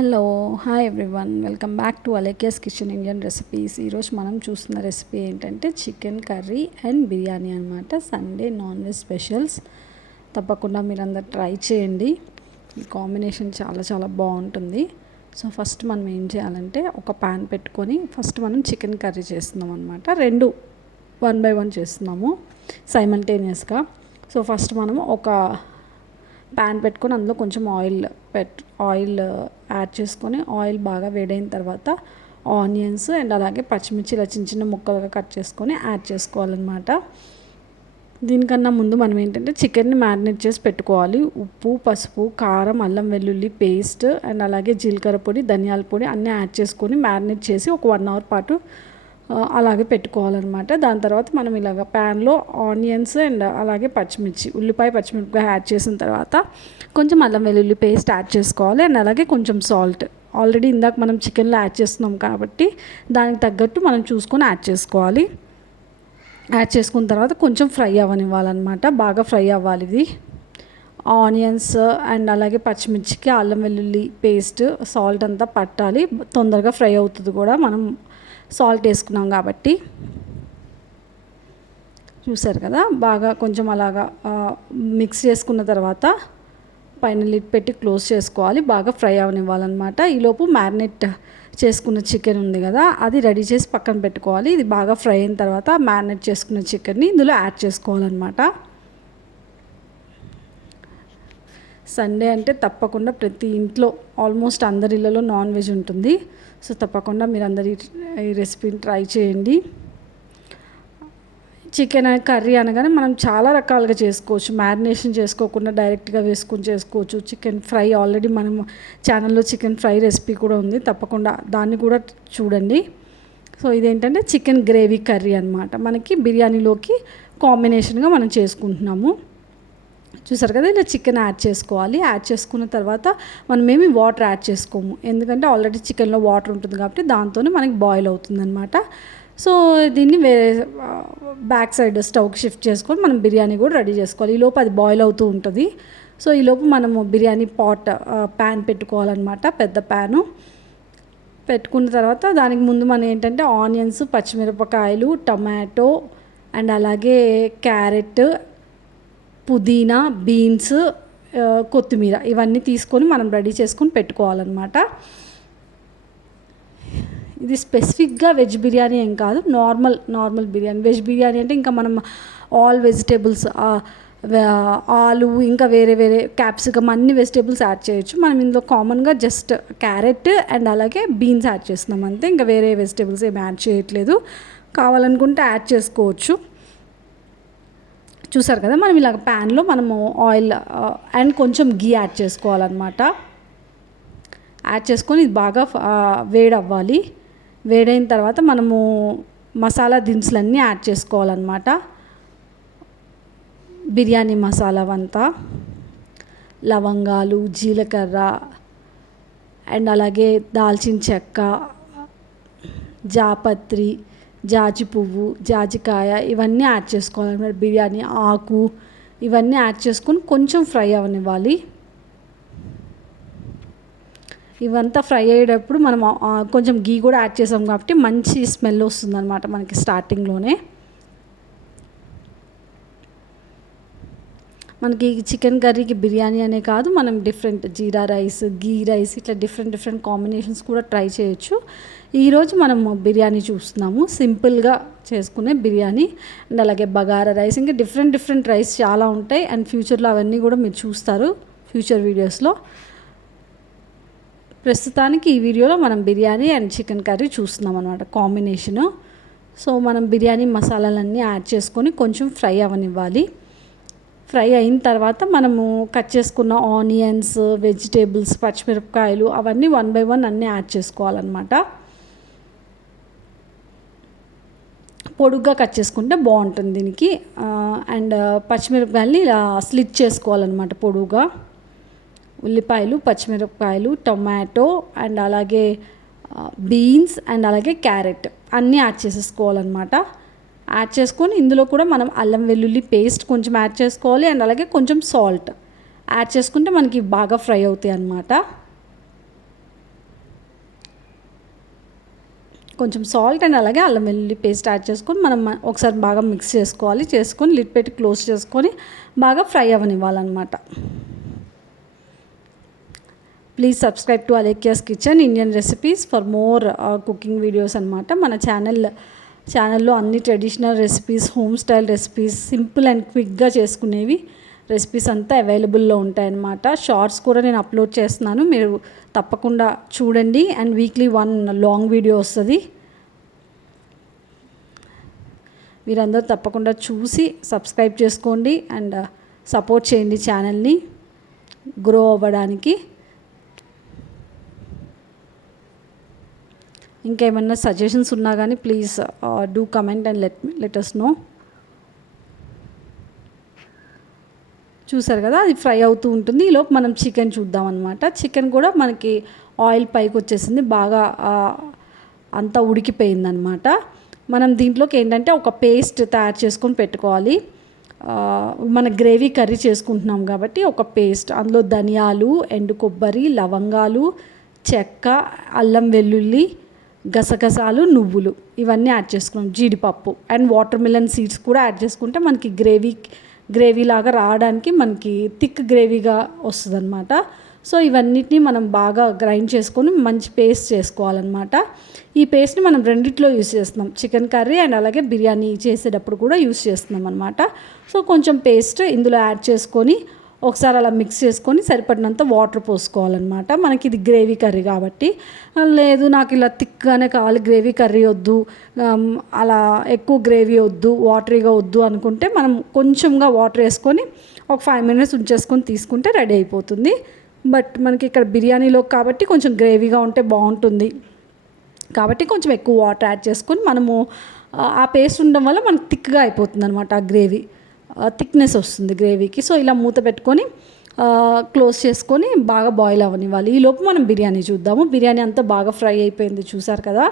Hello hi everyone, welcome back to Alekhya's kitchen Indian recipes. ఈరోజు మనం చూస్తున్న రెసిపీ ఏంటంటే చికెన్ కర్రీ అండ్ బిర్యానీ అనమాట. Sunday non veg specials. తప్పకుండా మీరందరూ ట్రై చేయండి. ఈ కాంబినేషన్ చాలా చాలా బాగుంటుంది. సో ఫస్ట్ మనం ఏం చేయాలంటే ఒక ప్యాన్ పెట్టుకొని ఫస్ట్ మనం చికెన్ కర్రీ చేస్తున్నాం అనమాట. రెండు 1 by 1 చేస్తున్నాము సైమల్టేనియస్గా. సో ఫస్ట్ మనము ఒక ప్యాన్ పెట్టుకొని అందులో కొంచెం ఆయిల్ యాడ్ చేసుకొని ఆయిల్ బాగా వేడైన తర్వాత ఆనియన్స్ అండ్ అలాగే పచ్చిమిర్చి ఇలా చిన్న చిన్న ముక్కలుగా కట్ చేసుకొని యాడ్ చేసుకోవాలన్నమాట. దీనికన్నా ముందు మనం ఏంటంటే చికెన్ని మ్యారినేట్ చేసి పెట్టుకోవాలి. ఉప్పు, పసుపు, కారం, అల్లం వెల్లుల్లి పేస్ట్ అండ్ అలాగే జీలకర్ర పొడి, ధనియాల పొడి అన్నీ యాడ్ చేసుకొని మ్యారినేట్ చేసి ఒక 1 hour పాటు అలాగే పెట్టుకోవాలన్నమాట. దాని తర్వాత మనం ఇలాగ ప్యాన్లో ఆనియన్స్ అండ్ అలాగే ఉల్లిపాయ పచ్చిమిరపకాయ యాడ్ చేసిన తర్వాత కొంచెం అల్లం వెల్లుల్లి పేస్ట్ యాడ్ చేసుకోవాలి అండ్ అలాగే కొంచెం సాల్ట్. ఆల్రెడీ ఇందాక మనం చికెన్లో యాడ్ చేస్తున్నాం కాబట్టి దానికి తగ్గట్టు మనం చూసుకొని యాడ్ చేసుకోవాలి. యాడ్ చేసుకున్న తర్వాత కొంచెం ఫ్రై అవ్వనివ్వాలన్నమాట. బాగా ఫ్రై అవ్వాలి ఇది. ఆనియన్స్ అండ్ అలాగే పచ్చిమిర్చికి అల్లం వెల్లుల్లి పేస్ట్ సాల్ట్ అంతా పట్టాలి. తొందరగా ఫ్రై అవుతుంది కూడా, మనం సాల్ట్ వేసుకున్నాం కాబట్టి. చూసారు కదా, బాగా కొంచెం అలాగా మిక్స్ చేసుకున్న తర్వాత పైన లిడ్ పెట్టి క్లోజ్ చేసుకోవాలి. బాగా ఫ్రై అవనివ్వాలన్నమాట. ఈలోపు మ్యారినేట్ చేసుకున్న చికెన్ ఉంది కదా, అది రెడీ చేసి పక్కన పెట్టుకోవాలి. ఇది బాగా ఫ్రై అయిన తర్వాత మ్యారినేట్ చేసుకున్న చికెన్ని ఇందులో యాడ్ చేసుకోవాలన్నమాట. సండే అంటే తప్పకుండా ప్రతి ఇంట్లో ఆల్మోస్ట్ అందరి ఇళ్ళలో నాన్ వెజ్ ఉంటుంది. సో తప్పకుండా మీరు అందరి ఈ రెసిపీని ట్రై చేయండి. చికెన్ కర్రీ అనగానే మనం చాలా రకాలుగా చేసుకోవచ్చు. మ్యారినేషన్ చేసుకోకుండా డైరెక్ట్గా వేసుకొని చేసుకోవచ్చు. చికెన్ ఫ్రై ఆల్రెడీ మనం ఛానల్లో చికెన్ ఫ్రై రెసిపీ కూడా ఉంది, తప్పకుండా దాన్ని కూడా చూడండి. సో ఇదేంటంటే చికెన్ గ్రేవీ కర్రీ అనమాట. మనకి బిర్యానీలోకి కాంబినేషన్గా మనం చేసుకుంటున్నాము. చూసారు కదా, ఇలా చికెన్ యాడ్ చేసుకోవాలి. యాడ్ చేసుకున్న తర్వాత మనమేమి వాటర్ యాడ్ చేసుకోము, ఎందుకంటే ఆల్రెడీ చికెన్లో వాటర్ ఉంటుంది కాబట్టి దాంతోనే మనకి బాయిల్ అవుతుంది అనమాట. సో దీన్ని వేరే బ్యాక్ సైడ్ స్టవ్కి షిఫ్ట్ చేసుకొని మనం బిర్యానీ కూడా రెడీ చేసుకోవాలి. ఈలోపు అది బాయిల్ అవుతూ ఉంటుంది. సో ఈలోపు మనము బిర్యానీ ప్యాన్ పెట్టుకోవాలన్నమాట. పెద్ద ప్యాను పెట్టుకున్న తర్వాత దానికి ముందు మనం ఏంటంటే ఆనియన్స్, పచ్చిమిరపకాయలు, టమాటో అండ్ అలాగే క్యారెట్, పుదీనా, బీన్స్, కొత్తిమీర ఇవన్నీ తీసుకొని మనం రెడీ చేసుకొని పెట్టుకోవాలన్నమాట. ఇది స్పెసిఫిక్గా వెజ్ బిర్యానీ ఏం కాదు, నార్మల్ బిర్యానీ. వెజ్ బిర్యానీ అంటే ఇంకా మనం ఆల్ వెజిటేబుల్స్, ఆలు, ఇంకా వేరే క్యాప్సికమ్ అన్ని వెజిటేబుల్స్ యాడ్ చేయొచ్చు. మనం ఇందులో కామన్గా జస్ట్ క్యారెట్ అండ్ అలాగే బీన్స్ యాడ్ చేస్తున్నాం అంతే. ఇంకా వేరే వెజిటేబుల్స్ ఏమి యాడ్ చేయట్లేదు. కావాలనుకుంటే యాడ్ చేసుకోవచ్చు. చూసారు కదా, మనం ఇలాగ ప్యాన్లో మనము ఆయిల్ అండ్ కొంచెం గీ యాడ్ చేసుకోవాలన్నమాట. యాడ్ చేసుకొని ఇది బాగా వేడవ్వాలి. వేడైన తర్వాత మనము మసాలా దినుసులన్నీ యాడ్ చేసుకోవాలన్నమాట. బిర్యానీ మసాలా అంతా, లవంగాలు, జీలకర్ర అండ్ అలాగే దాల్చిన చెక్క, జాపత్రి, జాజి పువ్వు, జాజికాయ ఇవన్నీ యాడ్ చేసుకోవాలి. బిర్యానీ ఆకు ఇవన్నీ యాడ్ చేసుకొని కొంచెం ఫ్రై అవనివ్వాలి. ఇవంతా ఫ్రై అయ్యేటప్పుడు మనం కొంచెం గీ కూడా యాడ్ చేసాం కాబట్టి మంచి స్మెల్ వస్తుందన్నమాట మనకి స్టార్టింగ్లోనే. మనకి చికెన్ కర్రీకి బిర్యానీ అనే కాదు, మనం డిఫరెంట్ జీరా రైస్, గీ రైస్ ఇట్లా డిఫరెంట్ కాంబినేషన్స్ కూడా ట్రై చేయొచ్చు. ఈరోజు మనము బిర్యానీ చూస్తున్నాము, సింపుల్గా చేసుకునే బిర్యానీ అండ్ అలాగే బగారా రైస్, ఇంకా డిఫరెంట్ రైస్ చాలా ఉంటాయి. అండ్ ఫ్యూచర్లో అవన్నీ కూడా మీరు చూస్తారు ఫ్యూచర్ వీడియోస్లో. ప్రస్తుతానికి ఈ వీడియోలో మనం బిర్యానీ అండ్ చికెన్ కర్రీ చూస్తున్నాం అనమాట కాంబినేషను. సో మనం బిర్యానీ మసాలాలన్నీ యాడ్ చేసుకొని కొంచెం ఫ్రై అవనివ్వాలి. ఫ్రై అయిన తర్వాత మనము కట్ చేసుకున్న ఆనియన్స్, వెజిటేబుల్స్, పచ్చిమిరపకాయలు అవన్నీ 1 by 1 అన్నీ యాడ్ చేసుకోవాలన్నమాట. పొడుగ్గా కట్ చేసుకుంటే బాగుంటుంది దీనికి. అండ్ పచ్చిమిరపకాయలని ఇలా స్లిట్ చేసుకోవాలన్నమాట పొడుగ్గా. ఉల్లిపాయలు, పచ్చిమిరపకాయలు, టొమాటో అండ్ అలాగే బీన్స్ అండ్ అలాగే క్యారెట్ అన్నీ యాడ్ చేసేసుకోవాలన్నమాట. యాడ్ చేసుకొని ఇందులో కూడా మనం అల్లం వెల్లుల్లి పేస్ట్ కొంచెం యాడ్ చేసుకోవాలి అండ్ అలాగే కొంచెం సాల్ట్ యాడ్ చేసుకుంటే మనకి బాగా ఫ్రై అవుతాయి అన్నమాట. కొంచెం సాల్ట్ అండ్ అలాగే అల్లం వెల్లుల్లి పేస్ట్ యాడ్ చేసుకొని మనం ఒకసారి బాగా మిక్స్ చేసుకోవాలి. చేసుకొని లిడ్ పెట్టి క్లోజ్ చేసుకొని బాగా ఫ్రై అవ్వనివ్వాలన్నమాట. Please subscribe to Alekhya's kitchen Indian recipes for more cooking videos అనమాట. మన ఛానల్లో అన్ని traditional recipes, home style recipes, simple and క్విక్గా చేసుకునేవి రెసిపీస్ అంతా అవైలబుల్లో ఉంటాయన్నమాట. షార్ట్స్ కూడా నేను అప్లోడ్ చేస్తున్నాను, మీరు తప్పకుండా చూడండి. అండ్ వీక్లీ 1 లాంగ్ వీడియో వస్తుంది. మీరందరూ తప్పకుండా చూసి సబ్స్క్రైబ్ చేసుకోండి అండ్ సపోర్ట్ చేయండి ఛానల్ని గ్రో అవ్వడానికి. ఇంకేమన్నా సజెషన్స్ ఉన్నా కానీ please do comment and let us know. చూసారు కదా, అది ఫ్రై అవుతూ ఉంటుంది. ఈలోపు మనం చికెన్ చూద్దాం అనమాట. చికెన్ కూడా మనకి ఆయిల్ పైకి వచ్చేసింది, బాగా అంతా ఉడికిపోయిందనమాట. మనం దీంట్లోకి ఏంటంటే ఒక పేస్ట్ తయారు చేసుకొని పెట్టుకోవాలి. మన గ్రేవీ కర్రీ చేసుకుంటున్నాం కాబట్టి ఒక పేస్ట్, అందులో ధనియాలు, ఎండు కొబ్బరి, లవంగాలు, చెక్క, అల్లం వెల్లుల్లి, గసగసాలు, నువ్వులు ఇవన్నీ యాడ్ చేసుకున్నాం, జీడిపప్పు అండ్ వాటర్ మిలన్ సీడ్స్ కూడా యాడ్ చేసుకుంటే మనకి గ్రేవీ లాగా రావడానికి మనకి థిక్ గ్రేవీగా వస్తుంది అనమాట. సో ఇవన్నిటిని మనం బాగా గ్రైండ్ చేసుకొని మంచి పేస్ట్ చేసుకోవాలన్నమాట. ఈ పేస్ట్ని మనం రెండిట్లో యూస్ చేస్తున్నాం, చికెన్ కర్రీ అండ్ అలాగే బిర్యానీ చేసేటప్పుడు కూడా యూస్ చేస్తున్నాం అనమాట. సో కొంచెం పేస్ట్ ఇందులో యాడ్ చేసుకొని ఒకసారి అలా మిక్స్ చేసుకొని సరిపడినంత వాటర్ పోసుకోవాలన్నమాట. మనకి ఇది గ్రేవీ కర్రీ కాబట్టి. లేదు నాకు ఇలా థిక్గానే కావాలి, గ్రేవీ కర్రీ వద్దు, అలా ఎక్కువ గ్రేవీ వద్దు, వాటరీగా వద్దు అనుకుంటే మనం కొంచెంగా వాటర్ వేసుకొని ఒక 5 minutes ఉంచేసుకొని తీసుకుంటే రెడీ అయిపోతుంది. బట్ మనకి ఇక్కడ బిర్యానీలో కాబట్టి కొంచెం గ్రేవీగా ఉంటే బాగుంటుంది కాబట్టి కొంచెం ఎక్కువ వాటర్ యాడ్ చేసుకొని మనము ఆ పేస్ట్ ఉండడం వల్ల మనకి థిక్గా అయిపోతుంది అనమాట. ఆ గ్రేవీ థిక్నెస్ వస్తుంది గ్రేవీకి. సో ఇలా మూత పెట్టుకొని క్లోజ్ చేసుకొని బాగా బాయిల్ అవ్వనివ్వాలి. ఈలోపు మనం బిర్యానీ చూద్దాము. బిర్యానీ అంతా బాగా ఫ్రై అయిపోయింది, చూసారు కదా.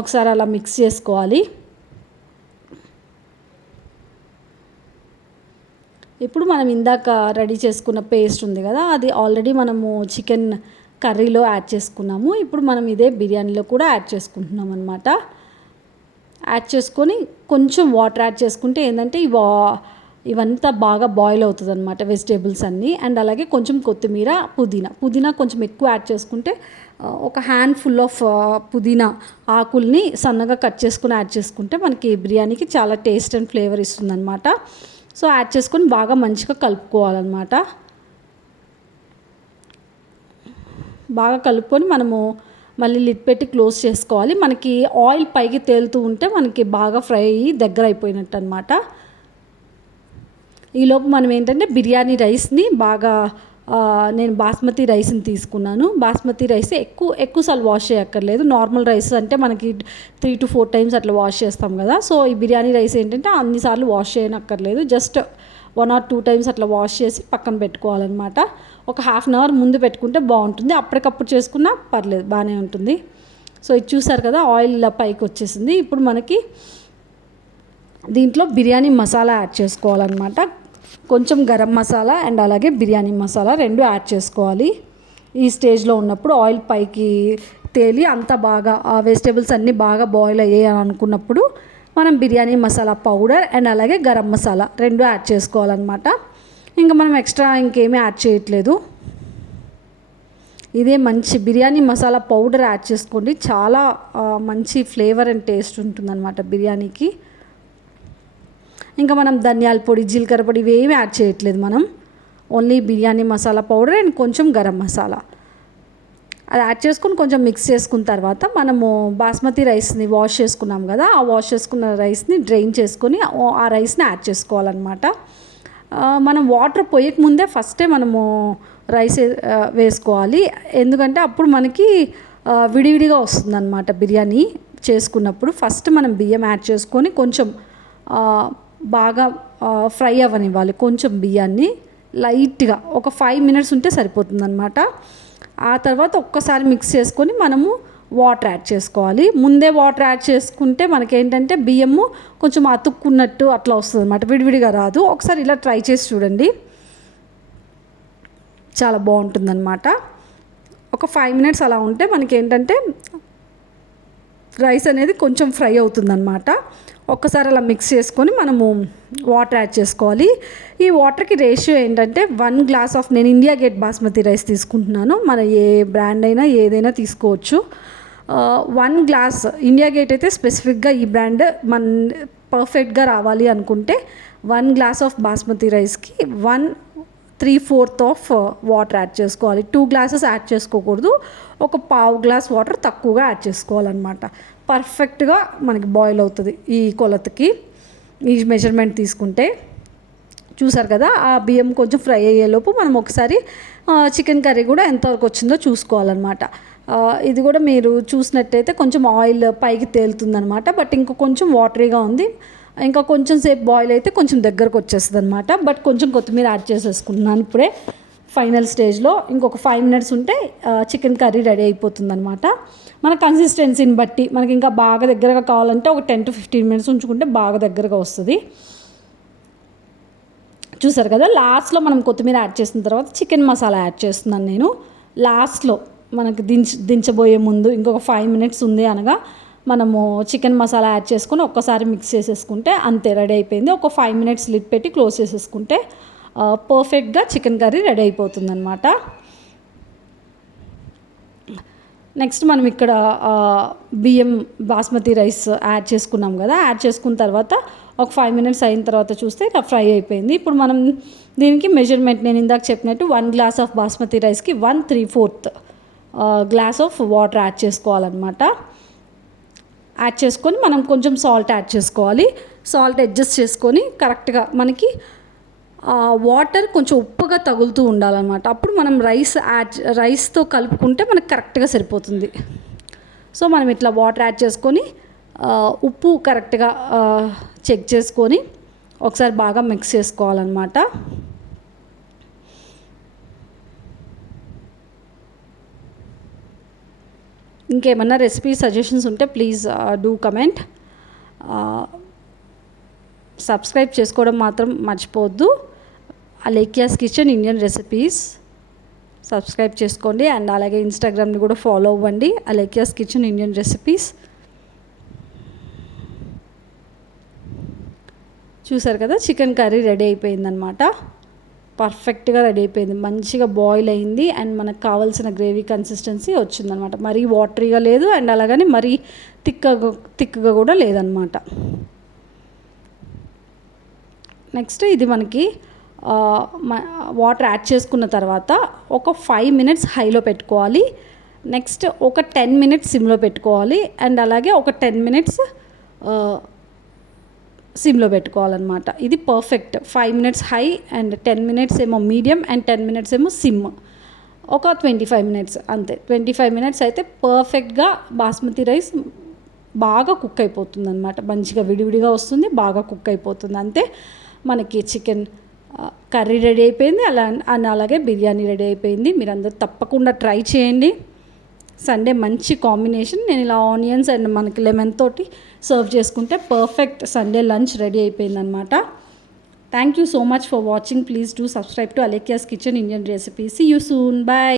ఒకసారి అలా మిక్స్ చేసుకోవాలి. ఇప్పుడు మనం ఇందాక రెడీ చేసుకున్న పేస్ట్ ఉంది కదా, అది ఆల్రెడీ మనము చికెన్ కర్రీలో యాడ్ చేసుకున్నాము. ఇప్పుడు మనం ఇదే బిర్యానీలో కూడా యాడ్ చేసుకుంటున్నాం అనమాట. యాడ్ చేసుకొని కొంచెం వాటర్ యాడ్ చేసుకుంటే ఏంటంటే ఇవంతా బాగా బాయిల్ అవుతుంది అనమాట, వెజిటేబుల్స్ అన్నీ. అండ్ అలాగే కొంచెం కొత్తిమీర, పుదీనా కొంచెం ఎక్కువ యాడ్ చేసుకుంటే ఒక హ్యాండ్ ఫుల్ ఆఫ్ పుదీనా ఆకుల్ని సన్నగా కట్ చేసుకుని యాడ్ చేసుకుంటే మనకి బిర్యానీకి చాలా టేస్ట్ అండ్ ఫ్లేవర్ ఇస్తుంది అనమాట. సో యాడ్ చేసుకొని బాగా మంచిగా కలుపుకోవాలన్నమాట. బాగా కలుపుకొని మనము మళ్ళీ లిడ్ పెట్టి క్లోజ్ చేసుకోవాలి. మనకి ఆయిల్ పైకి తేలుతూ ఉంటే మనకి బాగా ఫ్రై అయ్యి దగ్గర అయిపోయినట్టు అనమాట. ఈలోపు మనం ఏంటంటే బిర్యానీ రైస్ని బాగా నేను బాస్మతి రైస్ని తీసుకున్నాను. బాస్మతి రైస్ ఎక్కువసార్లు వాష్ చేయక్కర్లేదు. నార్మల్ రైస్ అంటే మనకి 3 to 4 times అట్లా వాష్ చేస్తాం కదా. సో ఈ బిర్యానీ రైస్ ఏంటంటే అన్నిసార్లు వాష్ చేయనక్కర్లేదు, జస్ట్ 1 or 2 times అట్లా వాష్ చేసి పక్కన పెట్టుకోవాలన్నమాట. ఒక 1/2 hour ముందు పెట్టుకుంటే బాగుంటుంది, అప్పటికప్పుడు చేసుకున్నా పర్లేదు, బాగానే ఉంటుంది. సో ఇది చూసారు కదా, ఆయిల్ ఇలా పైకి వచ్చేసింది. ఇప్పుడు మనకి దీంట్లో బిర్యానీ మసాలా యాడ్ చేసుకోవాలన్నమాట. కొంచెం గరం మసాలా అండ్ అలాగే బిర్యానీ మసాలా 2 యాడ్ చేసుకోవాలి. ఈ స్టేజ్లో ఉన్నప్పుడు ఆయిల్ పైకి తేలి అంతా బాగా వెజిటేబుల్స్ అన్నీ బాగా బాయిల్ అయ్యాయి అనుకున్నప్పుడు మనం బిర్యానీ మసాలా పౌడర్ అండ్ అలాగే గరం మసాలా 2 యాడ్ చేసుకోవాలన్నమాట. ఇంకా మనం ఎక్స్ట్రా ఇంకేమీ యాడ్ చేయట్లేదు. ఇదే మంచి బిర్యానీ మసాలా పౌడర్ యాడ్ చేసుకోండి, చాలా మంచి ఫ్లేవర్ అండ్ టేస్ట్ ఉంటుందన్నమాట బిర్యానీకి. ఇంకా మనం ధనియాల పొడి, జీలకర్ర పొడి ఇవేమీ యాడ్ చేయట్లేదు మనం, only biryani masala powder and కొంచెం గరం మసాలా అది యాడ్ చేసుకుని కొంచెం మిక్స్ చేసుకున్న తర్వాత మనము బాస్మతి రైస్ని వాష్ చేసుకున్నాం కదా, ఆ వాష్ చేసుకున్న రైస్ని డ్రైన్ చేసుకొని ఆ రైస్ని యాడ్ చేసుకోవాలన్నమాట. మనం వాటర్ పోయకముందే ఫస్టే మనము రైస్ వేసుకోవాలి, ఎందుకంటే అప్పుడు మనకి విడివిడిగా వస్తుందన్నమాట బిర్యానీ చేసుకున్నప్పుడు. ఫస్ట్ మనం బియ్యం యాడ్ చేసుకొని కొంచెం బాగా ఫ్రై అవ్వనివ్వాలి. కొంచెం బియ్యాన్ని లైట్గా ఒక 5 minutes ఉంటే సరిపోతుందన్నమాట. ఆ తర్వాత ఒక్కసారి మిక్స్ చేసుకొని మనము వాటర్ యాడ్ చేసుకోవాలి. ముందే వాటర్ యాడ్ చేసుకుంటే మనకేంటంటే బియ్యము కొంచెం అతుక్కున్నట్టు అట్లా వస్తుంది అన్నమాట, విడివిడిగా రాదు. ఒకసారి ఇలా ట్రై చేసి చూడండి, చాలా బాగుంటుందన్నమాట. ఒక 5 minutes అలా ఉంటే మనకేంటంటే రైస్ అనేది కొంచెం ఫ్రై అవుతుందన్నమాట. ఒక్కసారి అలా మిక్స్ చేసుకొని మనము వాటర్ యాడ్ చేసుకోవాలి. ఈ వాటర్కి రేషియో ఏంటంటే 1 గ్లాస్ ఆఫ్, నేను ఇండియా గేట్ బాస్మతి రైస్ తీసుకుంటున్నాను. మన ఏ బ్రాండ్ అయినా ఏదైనా తీసుకోవచ్చు. 1 గ్లాస్ ఇండియా గేట్ అయితే స్పెసిఫిక్గా ఈ బ్రాండ్ మన పర్ఫెక్ట్గా రావాలి అనుకుంటే 1 గ్లాస్ ఆఫ్ బాస్మతి రైస్కి 1/3/4 ఆఫ్ వాటర్ యాడ్ చేసుకోవాలి. 2 గ్లాసెస్ యాడ్ చేసుకోకూడదు. ఒక పావు గ్లాస్ వాటర్ తక్కువగా యాడ్ చేసుకోవాలన్నమాట. పర్ఫెక్ట్గా మనకి బాయిల్ అవుతుంది ఈ కొలతకి, ఈ మెజర్మెంట్ తీసుకుంటే. చూసారు కదా, ఆ బియ్యం కొంచెం ఫ్రై అయ్యేలోపు మనం ఒకసారి చికెన్ కర్రీ కూడా ఎంతవరకు వచ్చిందో చూసుకోవాలన్నమాట. ఇది కూడా మీరు చూసినట్టయితే కొంచెం ఆయిల్ పైకి తేలుతుందనమాట. బట్ ఇంకా కొంచెం వాటరీగా ఉంది. ఇంకా కొంచెం సేపు బాయిల్ అయితే కొంచెం దగ్గరకు వచ్చేస్తుంది అనమాట. బట్ కొంచెం కొత్తిమీర యాడ్ చేసేసుకుంటున్నాను ఇప్పుడే ఫైనల్ స్టేజ్లో. ఇంకొక 5 మినిట్స్ ఉంటే చికెన్ కర్రీ రెడీ అయిపోతుంది అనమాట. మన కన్సిస్టెన్సీని బట్టి మనకి ఇంకా బాగా దగ్గరగా కావాలంటే ఒక 10 to 15 మినిట్స్ ఉంచుకుంటే బాగా దగ్గరగా వస్తుంది. చూసారు కదా, లాస్ట్లో మనం కొత్తిమీర యాడ్ చేసిన తర్వాత చికెన్ మసాలా యాడ్ చేస్తున్నాను నేను. లాస్ట్లో మనకి దించబోయే ముందు ఇంకొక 5 మినిట్స్ ఉంది అనగా మనము చికెన్ మసాలా యాడ్ చేసుకొని ఒక్కసారి మిక్స్ చేసేసుకుంటే అంతే, రెడీ అయిపోయింది. ఒక 5 మినిట్స్ లిడ్ పెట్టి క్లోజ్ చేసేసుకుంటే పర్ఫెక్ట్గా చికెన్ కర్రీ రెడీ అయిపోతుంది అనమాట. నెక్స్ట్ మనం ఇక్కడ బియ్యం బాస్మతి రైస్ యాడ్ చేసుకున్నాం కదా, యాడ్ చేసుకున్న తర్వాత ఒక 5 మినిట్స్ అయిన తర్వాత చూస్తే ఇలా ఫ్రై అయిపోయింది. ఇప్పుడు మనం దీనికి మెజర్మెంట్ నేను ఇందాక చెప్పినట్టు 1 గ్లాస్ ఆఫ్ బాస్మతి రైస్కి 1/3/4 గ్లాస్ ఆఫ్ వాటర్ యాడ్ చేసుకోవాలన్నమాట. యాడ్ చేసుకొని మనం కొంచెం సాల్ట్ యాడ్ చేసుకోవాలి. సాల్ట్ అడ్జస్ట్ చేసుకొని కరెక్ట్గా మనకి వాటర్ కొంచెం ఉప్పుగా తగులుతూ ఉండాలన్నమాట. అప్పుడు మనం రైస్తో కలుపుకుంటే మనకు కరెక్ట్గా సరిపోతుంది. సో మనం ఇట్లా వాటర్ యాడ్ చేసుకొని ఉప్పు కరెక్ట్గా చెక్ చేసుకొని ఒకసారి బాగా మిక్స్ చేసుకోవాలన్నమాట. ఇంకేమన్నా రెసిపీ సజెషన్స్ ఉంటే ప్లీజ్ డూ కమెంట్. సబ్స్క్రైబ్ చేసుకోవడం మాత్రం మర్చిపోవద్దు. అలేఖ్యాస్ కిచెన్ ఇండియన్ రెసిపీస్ సబ్స్క్రైబ్ చేసుకోండి. అండ్ అలాగే ఇన్స్టాగ్రామ్ని కూడా ఫాలో అవ్వండి, అలేఖ్యాస్ కిచెన్ ఇండియన్ రెసిపీస్. చూసారు కదా, చికెన్ కర్రీ రెడీ అయిపోయిందనమాట. పర్ఫెక్ట్గా రెడీ అయిపోయింది, మంచిగా బాయిల్ అయింది. అండ్ మనకు కావాల్సిన గ్రేవీ కన్సిస్టెన్సీ వచ్చిందనమాట. మరీ వాటరీగా లేదు అండ్ అలాగని మరీ థిక్గా కూడా లేదనమాట. నెక్స్ట్ ఇది మనకి వాటర్ యాడ్ చేసుకున్న తర్వాత ఒక 5 మినిట్స్ హైలో పెట్టుకోవాలి. నెక్స్ట్ ఒక 10 మినిట్స్ సిమ్లో పెట్టుకోవాలి. అండ్ అలాగే ఒక 10 మినిట్స్ సిమ్లో పెట్టుకోవాలన్నమాట. ఇది perfect. 5 minutes high and 10 minutes ఏమో మీడియం అండ్ 10 మినిట్స్ ఏమో సిమ్. ఒక 25 మినిట్స్ అంతే. 25 మినిట్స్ అయితే పర్ఫెక్ట్గా బాస్మతి రైస్ బాగా కుక్ అయిపోతుంది అనమాట. మంచిగా విడివిడిగా వస్తుంది, బాగా కుక్ అయిపోతుంది. అంతే, మనకి చికెన్ కర్రీ రెడీ అయిపోయింది. అలాగే బిర్యానీ రెడీ అయిపోయింది. మీరందరూ తప్పకుండా ట్రై చేయండి. సండే మంచి కాంబినేషన్. నేను ఇలా ఆనియన్స్ అండ్ మనకి లెమన్ తోటి సర్వ్ చేసుకుంటే పర్ఫెక్ట్ సండే లంచ్ రెడీ అయిపోయిందనమాట. Thank you so much for watching. Please do subscribe to Alekhya's kitchen Indian recipe. See you soon. Bye.